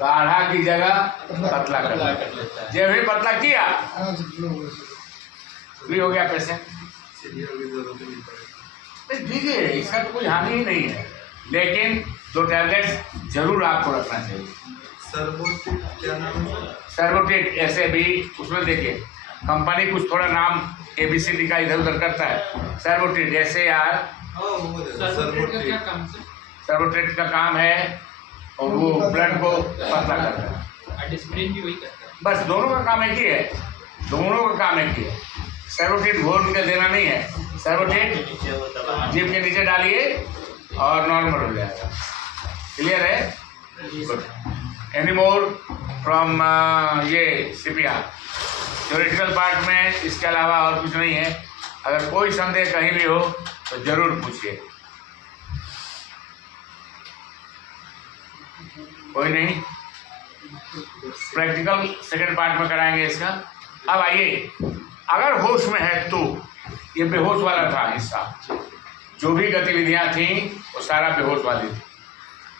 गाढ़ा की जगह पतला कर लेता है। जब भी पतला किया भी हो गया पेशेंट। ठीक है, इसका तो कोई हानि ही नहीं है, लेकिन 2 टैबलेट्स जरूर आपको रखना चाहिए। सर्वोटेट क्या नाम है? सर्वोटेट ऐसे भी उसमें देखिए कंपनी कुछ थोड़ा नाम ABCD का इधर उधर करता है। सर्वोटेट SAR सर्वोटेट का काम है और वो ब्लड को पतला करता है। डिस्प्रिन भी वही करता है। बस दोनों का काम एक ही है, दोनों का काम एक ही है। सर्वोटेट घोल के देना नहीं है, सर्वोटेट जीभ के नीचे डालिए और नॉर्मल हो जाएगा। क्लियर है? गुड। एनी मोर फ्रॉम ये CPR थ्योरेटिकल पार्ट में इसके अलावा और कुछ नहीं है। अगर कोई संदेह कहीं भी हो तो जरूर पूछिए। कोई नहीं, प्रैक्टिकल सेकंड पार्ट में कराएंगे इसका। अब आइए, अगर होश में है तो ये बेहोश वाला था हिस्सा, जो भी गतिविधियां थी वो सारा बेहोश वाली थी।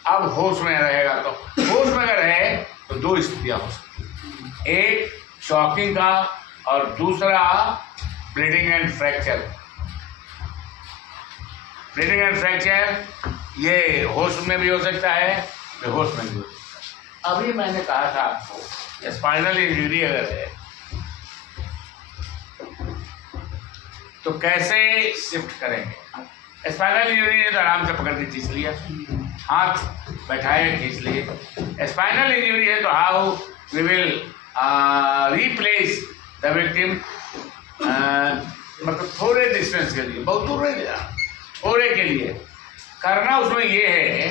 अब होश में रहेगा तो होश में अगर है तो 2 स्थितियां हो सकती, एक शॉकिंग का और दूसरा bleeding and fracture. Bleeding and fracture ये होश में भी हो सकता है, बेहोश में भी हो सकता है। अभी मैंने कहा था आपको स्पाइनल इंजरी अगर है तो कैसे शिफ्ट करेंगे। स्पाइनल इंजरी है तो आराम से पकड़ के खींच लिया, हाथ बैठाए खींच लिए। स्पाइनल इंजरी है तो how we will replace the victim, मतलब थोड़े डिस्टेंस के लिए, बहुत दूर नहीं जाना, थोड़े के लिए करना। उसमें ये है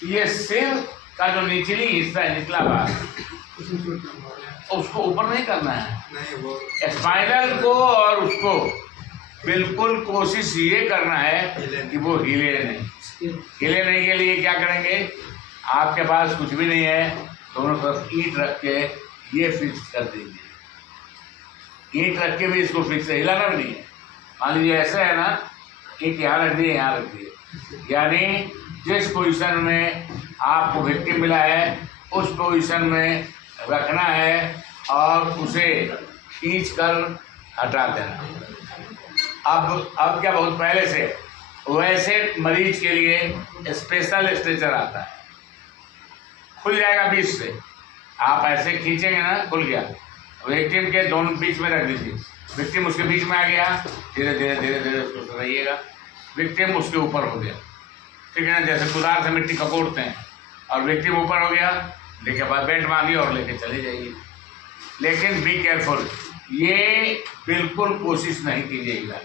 कि ये सिर का जो निचली हिस्सा है, निचला भाग, उसको ऊपर नहीं करना है। स्पाइनल को और उसको बिल्कुल कोशिश ये करना है कि वो हिले नहीं। हिले नहीं के लिए क्या करेंगे, आपके पास कुछ भी नहीं है, दोनों तरफ ईंट रख के ये फिक्स कर देंगे। ईंट रख के भी इसको फिक्स है, हिलाना भी नहीं है। मान लीजिए ऐसे है ना, ईंट यहाँ रख दिए, यहाँ रख दिए, यानी जिस पोजीशन में आपको विक्टिम मिला है उस पोजीशन में रखना है और उसे खींच कर हटा देना। अब क्या, बहुत पहले से वैसे मरीज के लिए स्पेशल स्ट्रेचर आता है, खुल जाएगा बीच से। आप ऐसे खींचेंगे ना, खुल गया, विक्टिम के दोनों बीच में रख दीजिए। विक्टिम उसके बीच में आ गया, धीरे धीरे धीरे धीरे उसको रहिएगा, विक्टिम उसके ऊपर हो गया, ठीक है ना। जैसे कुदार से मिट्टी खकोड़ते हैं और विक्टिम ऊपर हो गया, लेके बाद बेल्ट बांधिए और लेके चले जाइए। लेकिन बी केयरफुल, ये बिल्कुल कोशिश नहीं कीजिएगा।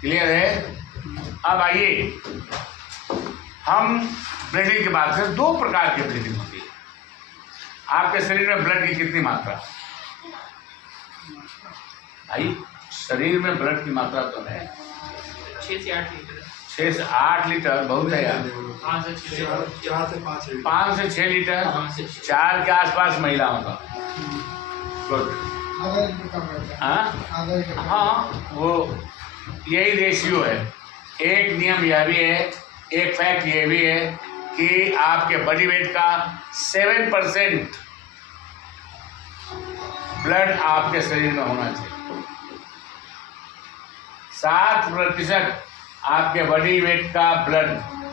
क्लियर है? अब आइए, हम ब्लीडिंग की बात करें। 2 प्रकार की ब्लीडिंग होती है। आपके शरीर में ब्लड की कितनी मात्रा भाई? शरीर में ब्लड की मात्रा तो है 6 से 8 लीटर। 6 से 8 लीटर बहुत है यार। 5 से 6 लीटर। 5 से 6 लीटर, 4 के आसपास महिलाओं का। गुड। हाँ, वो यही रेशियो है। एक नियम यह भी है, एक फैक्ट ये भी है कि आपके बॉडी वेट का 7% ब्लड आपके शरीर में होना चाहिए। 7% आपके बॉडी वेट का ब्लड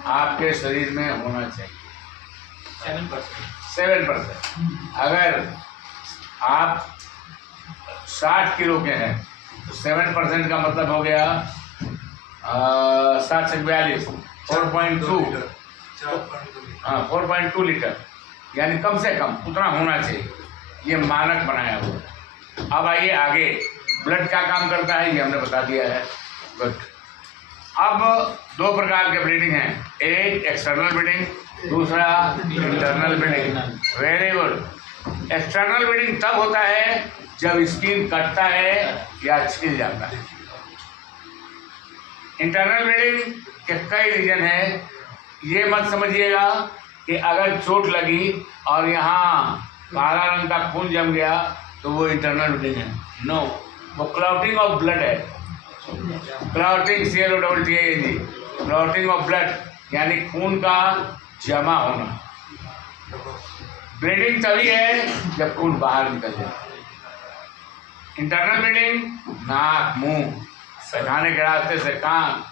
आपके शरीर में होना चाहिए। 7%। अगर आप 60 किलो के हैं तो 7% का मतलब हो गया 60 से 42, 4.2, हाँ 4.2 लीटर, यानी कम से कम उतना होना चाहिए। ये मानक बनाया हुआ। अब आइए आगे, ब्लड क्या काम करता है ये हमने बता दिया है। गुड। अब 2 प्रकार के ब्लीडिंग हैं, एक एक्सटर्नल ब्लीडिंग, दूसरा internal bleeding. Very good. External bleeding तब होता है जब स्किन कटता है या छिल जाता है। इंटरनल ब्लीडिंग के कई रीजन है। ये मत समझिएगा कि अगर चोट लगी और यहाँ काला रंग का खून जम गया तो वो इंटरनल ब्लीडिंग है। नो, वो क्लॉटिंग ऑफ ब्लड है। Clotting CLOTTING, clotting of blood यानी खून का जमा होना। ब्लीडिंग तभी है जब खून बाहर निकल जाए। इंटरनल ब्लीडिंग नाक, मुंह, खाने के रास्ते से, कान,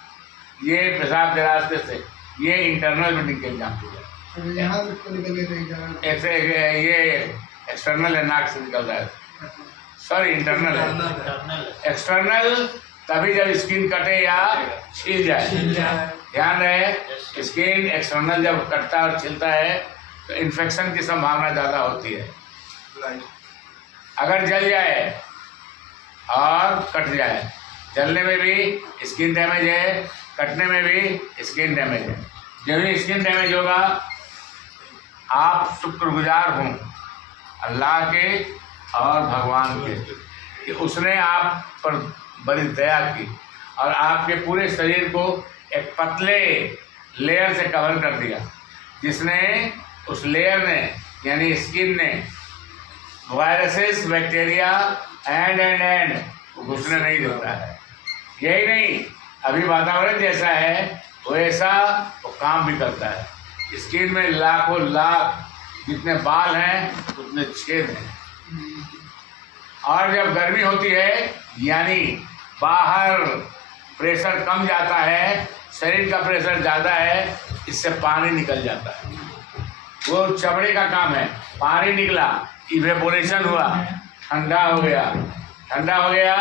ये पेशाब के रास्ते से, ये इंटरनल ब्लीडिंग के एग्जाम्पल है। यहाँ से निकल गए ऐसे ये एक्सटर्नल है, नाक से निकल रहा है, सॉरी इंटरनल है। एक्सटर्नल तभी जब स्किन कटे या छिल जाए। ध्यान रहे, स्किन एक्सटर्नल जब कटता और छिलता है तो इन्फेक्शन की संभावना ज़्यादा होती है। अगर जल जाए और कट जाए, जलने में भी स्किन डैमेज है, कटने में भी स्किन डैमेज है। जब भी स्किन डैमेज होगा, आप शुक्रगुजार हों अल्लाह के और भगवान के कि उसने आप पर बड़ी दया की और आपके पूरे शरीर को एक पतले लेयर से कवर कर दिया, जिसने उस लेयर ने यानी स्किन ने वायरसेस, बैक्टीरिया एंड घुसने नहीं देता है। यही नहीं, अभी वातावरण जैसा है वैसा वो काम भी करता है। स्किन में लाखों लाख जितने बाल हैं उतने छेद हैं। और जब गर्मी होती है यानी बाहर प्रेशर कम जाता है, शरीर का प्रेशर ज़्यादा है, इससे पानी निकल जाता है। वो चमड़े का काम है, पानी निकला, इवेपोरेशन हुआ, ठंडा हो गया, ठंडा हो गया,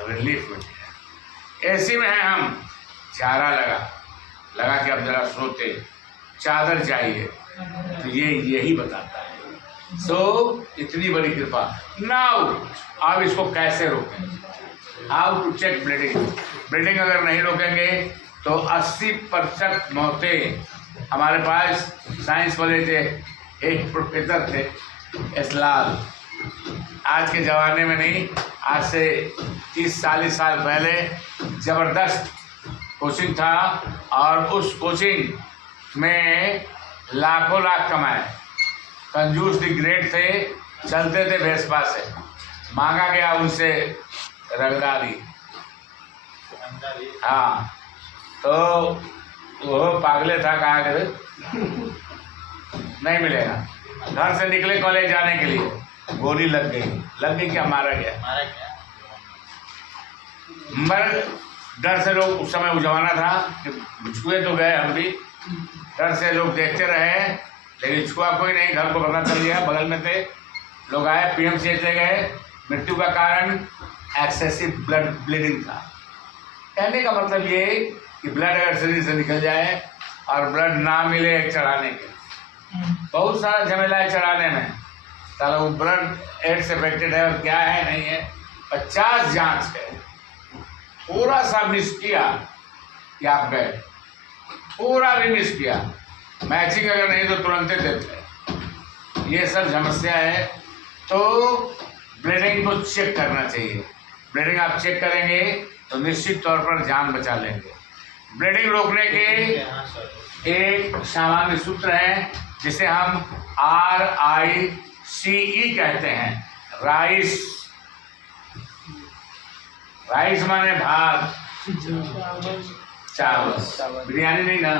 रिलीफ मिल गया। एसी में है हम, चारा लगा के अब जरा सोते, चादर चाहिए, तो ये यही बताता है। इतनी बड़ी कृपा। नाउ अब इसको कैसे रोकें? How to check bleeding. Bleeding अगर नहीं रोकेंगे तो 80% मौतें, हमारे पास साइंस वाले थे, एक प्रोफेसर थे एसलाल, आज के ज़माने में नहीं, आज से 30-40 साल पहले ज़बरदस्त कोचिंग था और उस कोचिंग में लाखों लाख कमाए। कंजूस दी ग्रेट थे, चलते थे भेसपा से, मांगा गया उनसे रगदारी। हाँ, तो वो पागले था, कहा करे नहीं मिलेगा। घर से निकले कॉलेज जाने के लिए, गोली लग गई क्या, मारा गया। मर डर से लोग, उस समय वो जमाना था कि छुए तो गए, हम भी डर से लोग देखते रहे, लेकिन छुआ कोई नहीं। घर को पता चल गया, बगल में थे लोग, आए PMCH ले गए। मृत्यु का कारण एक्सेसिव ब्लीडिंग था। कहने का मतलब ये कि ब्लड अगर शरीर से निकल जाए और ब्लड ना मिले चढ़ाने के, बहुत सारा झमेला है चढ़ाने में। साला वो ब्लड एड्स अफेक्टेड है और क्या है नहीं है, 50 जांच है। थोड़ा सा मिस किया कि आप गए, पूरा भी मिस किया, मैचिंग अगर नहीं तो तुरंत देते। ये सब समस्या है। तो ब्लीडिंग को चेक करना चाहिए। ब्लीडिंग आप चेक करेंगे तो निश्चित तौर पर जान बचा लेंगे। ब्लीडिंग रोकने के एक सामान्य सूत्र है जिसे हम RICE कहते हैं, राइस। राइस माने भात, चावल, बिरयानी नहीं ना,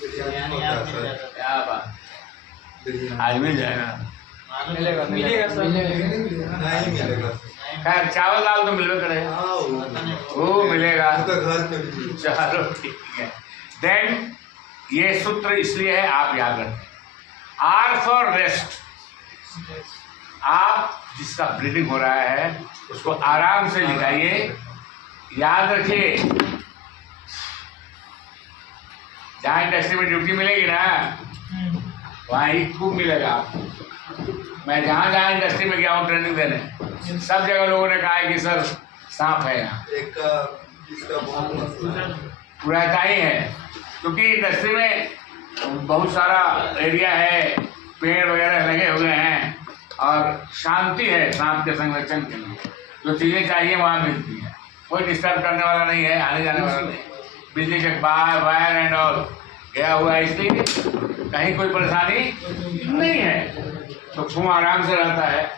क्या बात, आज मिल जाएगा, मिलेगा सर, नहीं मिलेगा। खैर चावल दाल तो मिलवे करेगा, वो मिलेगा। चलो ठीक है। देन ये सूत्र इसलिए है, आप याद रखें। R for rest. आप जिसका ब्लीडिंग हो रहा है उसको आराम से लिखाइए, याद रखिए। जहाँ इंडस्ट्री में ड्यूटी मिलेगी ना, वहाँ ही खूब मिलेगा आपको। मैं जहाँ जहाँ इंडस्ट्री में गया हूँ ट्रेनिंग देने, सब जगह लोगों ने कहा है कि सर सांप है यहाँ। एक का इसका बहुत मसला है, पूरा ऐसा ही है, क्योंकि इंडस्ट्री में बहुत सारा एरिया है, पेड़ वगैरह लगे हुए हैं और शांति है सांप के संरक्षण के लिए। जो चीज़ें चाहिए वहाँ मिलती हैं, कोई डिस्टर्ब करने वाला नहीं है, आने जाने वाला नहीं, बिजली के वायर एंड ऑल गया हुआ है, इसलिए कहीं कोई परेशानी नहीं है। तो खून आराम से रहता है।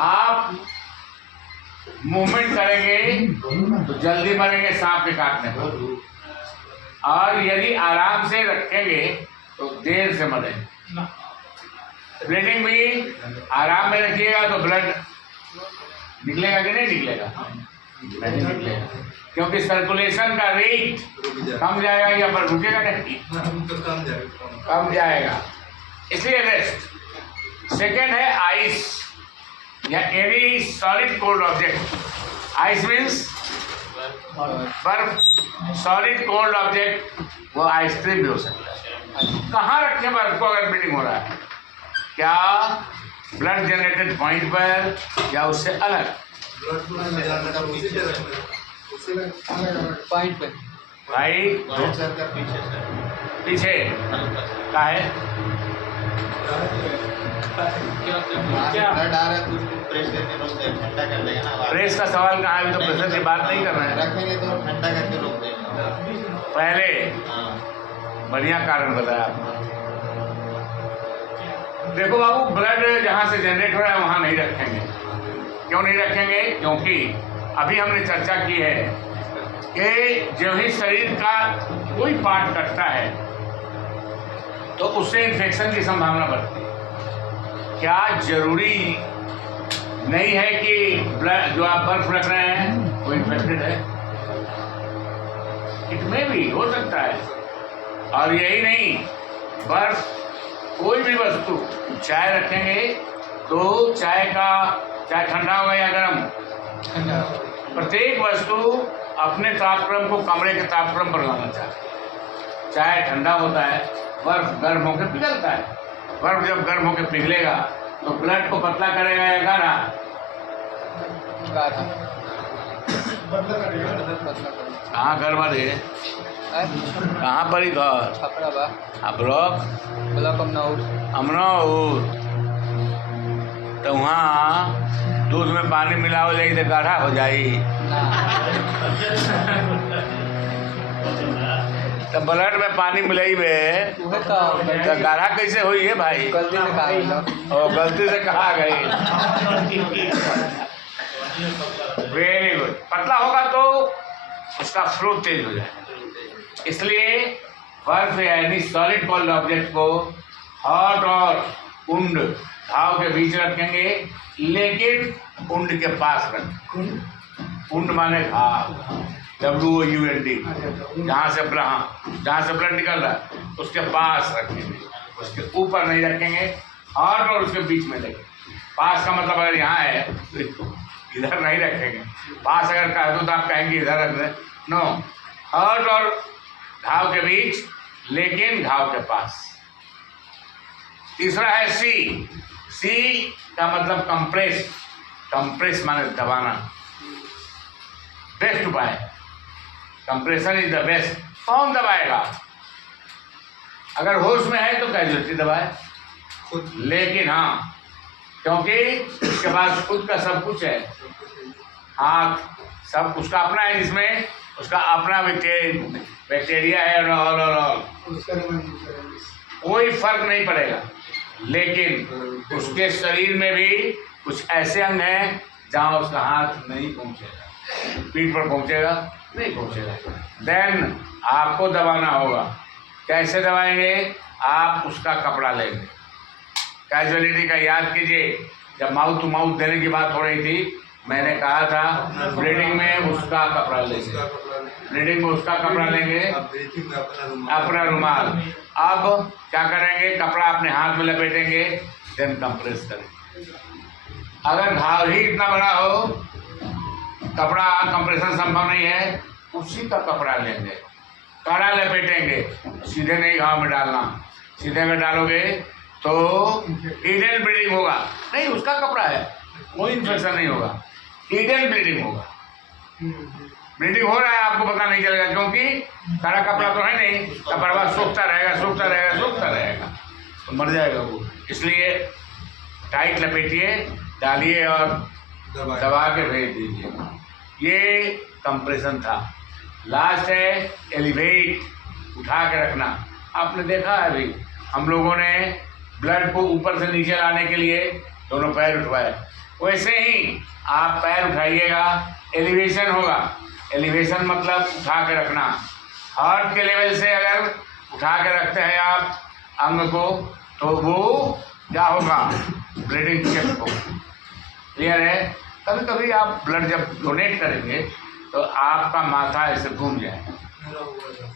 आप मूवमेंट करेंगे तो जल्दी मरेंगे सांप के काटने पर, और यदि आराम से रखेंगे तो देर से मरे। ब्लीडिंग भी आराम में रखिएगा तो ब्लड निकलेगा कि नहीं निकलेगा? नहीं निकलेगा, क्योंकि सर्कुलेशन का रेट कम जाएगा या पर रुकेगा नहीं, कम जाएगा, इसलिए रेस्ट। सेकेंड है आइस या any solid cold object. Ice means बर्फ, सॉलिड कोल्ड ऑब्जेक्ट, वो आइसक्रीम भी हो सकता है। कहाँ रखें बर्फ को अगर ब्लीडिंग हो रहा है? क्या ब्लड जनरेटेड पॉइंट पर या उससे अलग? पॉइंट पे भाई पीछे का है ब्लड आ रहा है तो उसको प्रेस करके रोक दे, ठंडा कर देगा ना। प्रेस का सवाल कहाँ है? अभी तो प्रेशर की बात नहीं कर रहे हैं। रखेंगे तो ठंडा करके रोक देगा। पहले हाँ, बढ़िया कारण बताया आपने। देखो बाबू, ब्लड जहाँ से जनरेट हो रहा है वहाँ नहीं रखेंगे। क्यों नहीं रखेंगे? क्योंकि अभी हमने चर्चा की है कि जो ही शरीर का कोई पार्ट कटता है तो उससे इन्फेक्शन की संभावना बढ़ती है। क्या जरूरी नहीं है कि ब्लड जो आप बर्फ रख रहे हैं वो इन्फेक्टेड है? इट में भी हो सकता है। और यही नहीं, बर्फ कोई भी वस्तु, चाय रखेंगे तो चाय ठंडा होगा या गर्म? प्रत्येक वस्तु अपने तापक्रम को कमरे के तापक्रम पर लाना चाहिए। चाय ठंडा होता है, बर्फ गर्म होकर पिघलता है। बर्फ जब गर्म होकर पिघलेगा तो ब्लड को पतला करेगा या गाढ़ा? कहाँ घर वाले? कहाँ पर ही घर? छपरा बा ब्लॉक अमनौर। तो वहाँ दूध में पानी मिलाओ जाई तो गाढ़ा हो जाई। तो ब्लड में पानी मिलाई में तो गाढ़ा कैसे हुई है भाई? गलती से कहा गया। और गलती से कहा गई। Very good. पतला होगा तो उसका फ्लो तेज हो जाएगा। इसलिए बर्फ या यानी सॉलिड कोल्ड ऑब्जेक्ट को हॉट और कुंड घाव के बीच रखेंगे, लेकिन कुंड के पास रखेंगे। कुंड माने घाव, WOUND, जहाँ से ब्लड निकल रहा है उसके पास रखेंगे, उसके ऊपर नहीं रखेंगे। हॉट और उसके बीच में रखेंगे। पास का मतलब अगर यहाँ है तो इधर नहीं रखेंगे। पास अगर कह दो तो आप कहेंगे इधर रख दें। नो, हॉट और घाव के बीच, लेकिन घाव के पास। तीसरा है सी का मतलब कंप्रेस माने दबाना। बेस्ट उपाय, कंप्रेशन इज द बेस्ट। कौन दबाएगा? अगर होश में है तो कैजुअलिटी दबाए, लेकिन हाँ, क्योंकि उसके पास खुद का सब कुछ है, हाथ सब उसका अपना है, जिसमें उसका अपना बैक्टीरिया है और कोई फर्क नहीं पड़ेगा। लेकिन उसके शरीर में भी कुछ ऐसे अंग हैं जहाँ उसका हाथ नहीं पहुँचेगा। पीठ पर पहुँचेगा? नहीं पहुँचेगा। देन आपको दबाना होगा। कैसे दबाएंगे? आप उसका कपड़ा लेंगे। कैजुअलिटी का याद कीजिए, जब माउथ टू माउथ देने की बात हो रही थी, मैंने कहा था ब्लीडिंग में उसका कपड़ा लेंगे, ब्लीडिंग में उसका कपड़ा लेंगे, अपना रुमाल। अब क्या करेंगे? कपड़ा अपने हाथ में लपेटेंगे, देन कंप्रेस करेंगे। अगर घाव ही इतना बड़ा हो, कपड़ा कंप्रेशन संभव नहीं है, उसी का कपड़ा लेंगे, कड़ा लपेटेंगे। सीधे नहीं घाव में डालना, सीधे में डालोगे तो हिडन ब्लीडिंग होगा। नहीं, उसका कपड़ा है, कोई इन्फेक्शन नहीं होगा, हिडन ब्लीडिंग होगा। ब्लीडिंग हो रहा है, आपको पता नहीं चलेगा, क्योंकि कड़ा कपड़ा तो है नहीं। कपड़ा सूखता रहेगा तो मर जाएगा वो। इसलिए टाइट लपेटिए, डालिए और दबा के भेज दीजिए। ये कंप्रेशन था। लास्ट है एलिवेट, उठा के रखना। आपने देखा है अभी हम लोगों ने ब्लड को ऊपर से नीचे लाने के लिए दोनों पैर उठवाए, वैसे ही आप पैर उठाइएगा, एलिवेशन होगा। एलिवेशन मतलब उठा के रखना। हार्ट के लेवल से अगर उठा के रखते हैं आप, अंग को, तो वो क्या होगा, ब्लीडिंग चेक होगा। क्लियर है? कभी कभी आप ब्लड जब डोनेट करेंगे तो आपका माथा ऐसे घूम जाएगा। मेरा हुआ था।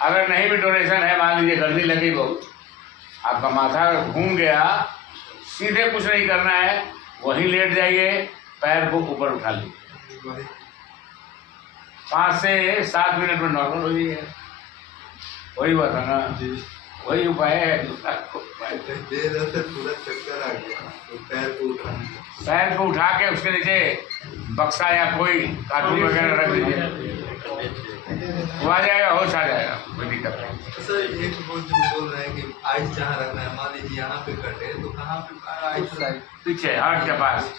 अगर नहीं भी डोनेशन है, मान लीजिए गर्मी लगी बहुत, आपका माथा घूम गया, सीधे कुछ नहीं करना है, वहीं लेट जाइए, पैर को ऊपर उठा लीजिए, वही 5 से 7 मिनट में नॉर्मल हो जाइए। वही बात है ना, जी वही उपाय है, दूसरा कोई उपाय नहीं। देर से पूरा चक्कर आ गया, तो पैर को उठाने का। पैर को उठा के उसके नीचे बक्सा या कोई कार्टून वगैरह रख दीजिए, वो आ जाएगा, होश आ जाएगा, कोई दिक्कत नहीं। सर एक वो जो बोल रहे हैं कि आइस जहाँ रखना है, मान लीजिए यहाँ पे कटे तो कहाँ पे आइस पीछे हार्ट के पास,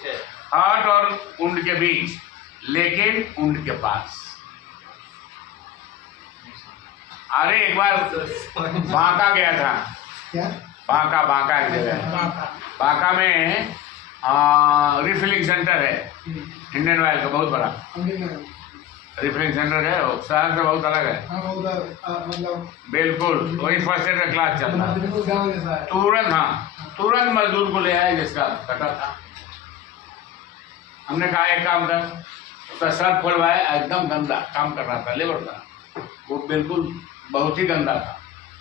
हार्ट और उंड के बीच, लेकिन उंड के पास। अरे एक बार बांका गया था, क्या? बांका एक जगह है, बांका में रिफिलिंग सेंटर है इंडियन ऑयल का, बहुत बड़ा रिफिलिंग सेंटर है, वो शहर से बहुत अलग है। हाँ, उधर मतलब बिल्कुल वही फर्स्ट एड का क्लास चल रहा है। मजदूर गाँव जैसा है। तुरंत मजदूर को ले आए जिसका कटा था। हमने कहा एक काम कर, उसका शर्ट खोलवाया, एकदम गंदा काम कर रहा था, लेबर का, वो बिल्कुल बहुत ही गंदा था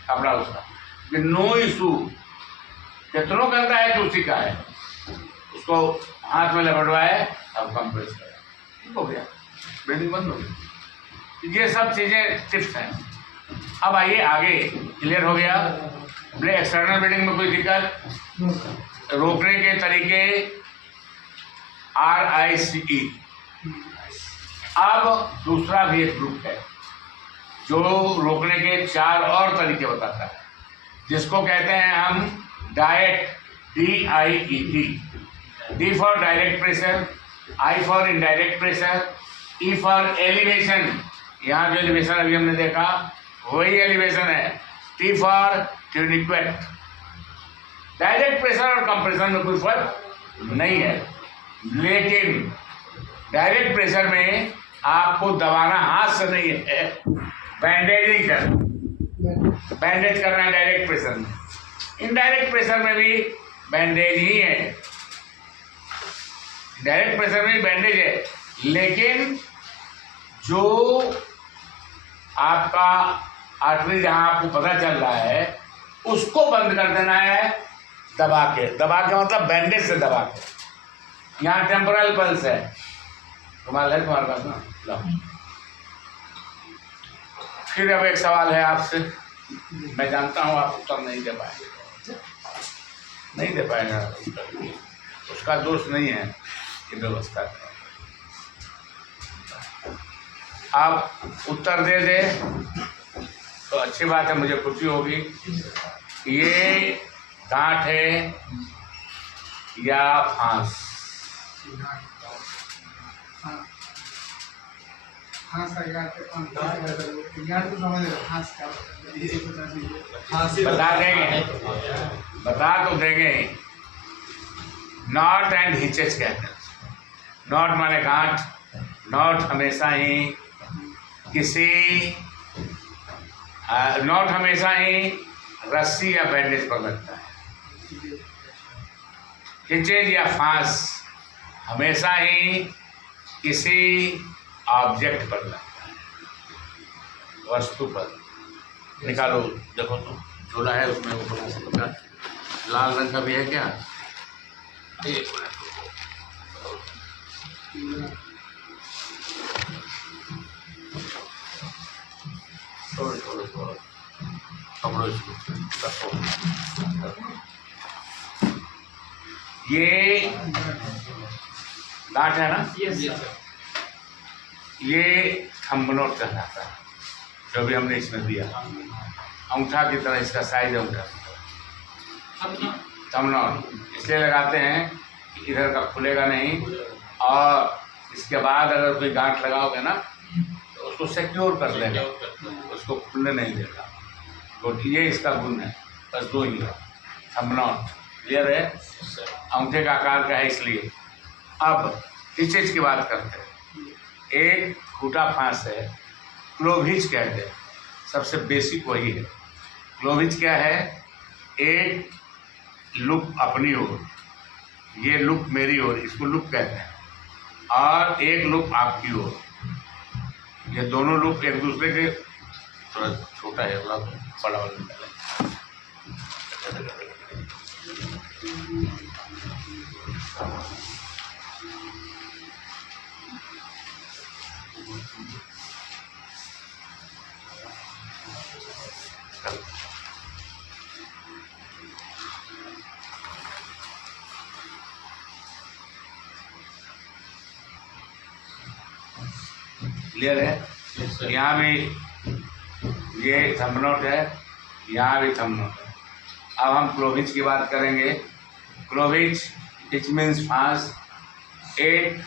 कपड़ा उसका, नो इशू, कितनों गंदा है तो उसी का है, उसको हाथ में लपटवाए, अब कंप्रेस कराया, ठीक हो गया, ब्लीडिंग बंद हो गई। ये सब चीज़ें टिप्स हैं। अब आइए आगे, क्लियर हो गया। एक्सटर्नल ब्लीडिंग में कोई दिक्कत, रोकने के तरीके RICE। अब दूसरा भी एक ग्रुप है जो रोकने के 4 और तरीके बताता है, जिसको कहते हैं हम diet, DIET। D for direct pressure, I for indirect pressure, E for elevation, यहाँ जो एलिवेशन अभी हमने देखा वही एलिवेशन है, T फॉर ट्यूनिक्वेट। डायरेक्ट प्रेशर और कंप्रेशन में कोई फर्क नहीं है, लेकिन डायरेक्ट प्रेशर में आपको दबाना हाथ से नहीं है, बैंडेजिंग करना, बैंडेज करना है डायरेक्ट प्रेशर में। इनडायरेक्ट प्रेशर में भी बैंडेज ही है, डायरेक्ट प्रेशर में भी बैंडेज है, लेकिन जो आपका आर्टरी जहाँ आपको पता चल रहा है उसको बंद कर देना है दबा के मतलब बैंडेज से दबा के। यहाँ टेम्पोरल पल्स है, रुमाल है तुम्हारे पास ना, लो। फिर अब एक सवाल है आपसे, मैं जानता हूँ आप उत्तर नहीं दे पाएंगे, नहीं दे पाएगा उत्तर, उसका दोष नहीं है, ये व्यवस्था है। आप उत्तर दे दे तो अच्छी बात है, मुझे खुशी होगी। ये गांठ है या फांस? हाँ सर, यार तो समझ रहे हो, हाँ क्या बता देंगे, बता तो देंगे। नॉट एंड हिचेज कहते हैं। नॉट माने गांठ, नॉट हमेशा ही किसी, नॉट हमेशा ही रस्सी या बैंडेज पर लगता है। हिचेज या फांस हमेशा ही किसी ऑब्जेक्ट पर लगता है, वस्तु पर। निकालो, देखो तो झोला है उसमें, वो बड़ा सा लाल रंग का भी है क्या? एक मिनट, थोड़े पकड़ो इसको, रखो। ये गांठ है ना, ये थंब नोट कहलाता है, जो भी हमने इसमें दिया। अंगूठा की तरह इसका साइज अंगूठा, थंब नोट इसलिए लगाते हैं कि इधर का खुलेगा नहीं, और इसके बाद अगर कोई गांठ लगाओगे ना तो उसको सिक्योर कर देगा, उसको खुलने नहीं देगा। तो ये इसका गुण है, बस 2 ही है, थंब नोट। क्लियर है? अंगूठे का आकार का है इसलिए। अब हिचेज की बात करते हैं। एक फूटा फांस है, क्लोविज कहते हैं, सबसे बेसिक वही है। क्लोविज क्या है? एक लूप अपनी ओर, ये लूप मेरी ओर, इसको लूप कहते हैं, और एक लूप आपकी ओर। ये दोनों लूप एक दूसरे के, थोड़ा छोटा है थोड़ा बड़ा वाला। क्लियर है? यहाँ भी ये थंब नोट है, यहाँ भी थंब नोट है। अब हम क्लोविज की बात करेंगे। क्लोविज इट मीन्स फांस, एक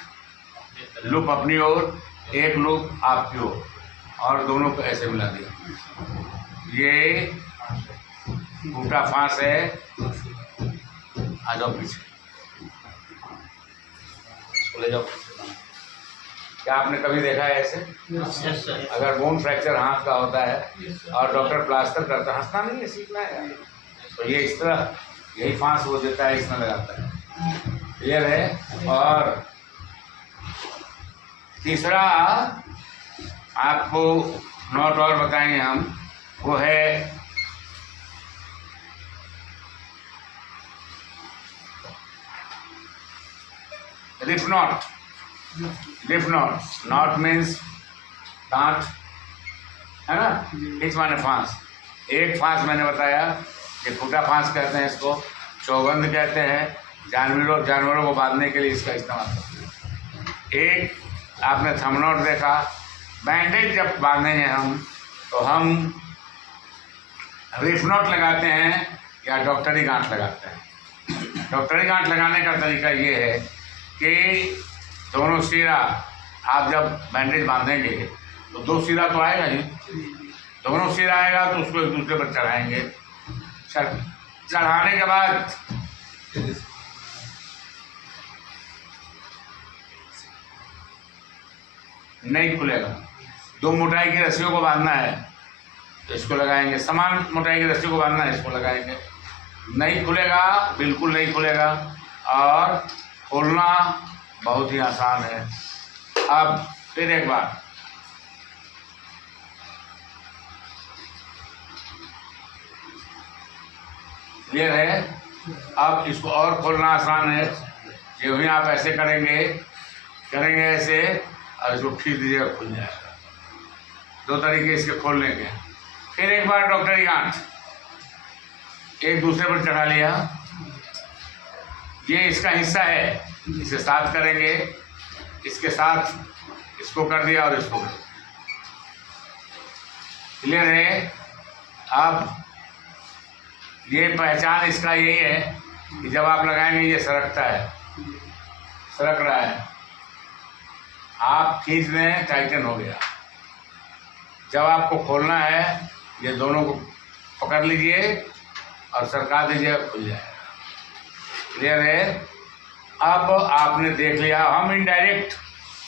लूप अपनी ओर, एक लूप आपकी ओर, और दोनों को ऐसे मिला दिया। ये टूटा फांस है। आ जाओ पीछे, इसको ले जाओ। क्या आपने कभी देखा है ऐसे? Yes sir. अगर बोन फ्रैक्चर हाथ का होता है और डॉक्टर प्लास्टर करता है, हंसना नहीं है, सीखना है, तो ये इस तरह यही फांस वो देता है, इसमें लगाता है। क्लियर है? और तीसरा आपको नोट और बताएंगे हम, वो है reef knot. Reef knot, knot means गांठ, है ना? इस माने फांस। एक फांस मैंने बताया, ये फूटा फांस कहते हैं इसको, चौबंद कहते हैं, जानवरों को बांधने के लिए इसका इस्तेमाल करते हैं। एक आपने थंब नोट देखा। बैंडेज जब बांधेंगे हम, तो हम रिप नोट लगाते हैं या डॉक्टरी गांठ लगाते हैं। डॉक्टरी गांठ लगाने का तरीका ये है कि दोनों सिरा आप जब बैंडेज बांधेंगे तो दो सिरा तो आएगा ही, दोनों सिरा आएगा तो उसको एक दूसरे पर चढ़ाएंगे। चढ़ाने के बाद नहीं खुलेगा। दो मोटाई की रस्सियों को बांधना है तो इसको लगाएंगे, समान मोटाई की रस्सी को बांधना है, इसको लगाएंगे। नहीं खुलेगा, बिल्कुल नहीं खुलेगा, और खोलना बहुत ही आसान है। अब फिर एक बार, क्लियर है? अब इसको और खोलना आसान है। जो ही आप ऐसे करेंगे ऐसे, और इसको खींच दीजिएगा, खुल जाएगा। दो तरीके इसके खोलने के। फिर एक बार डॉक्टरी गांठ एक दूसरे पर चढ़ा लिया, ये इसका हिस्सा है, इसे साथ करेंगे, इसके साथ इसको कर दिया और इसको कर दिया। क्लियर है? अब ये पहचान इसका यही है कि जब आप लगाएंगे ये सरकता है, सरक रहा है, आप खींच लें, टाइटन हो गया। जब आपको खोलना है, ये दोनों को पकड़ लीजिए और सरका दीजिए, खुल जाएगा। क्लियर है? अब आपने देख लिया, हम इनडायरेक्ट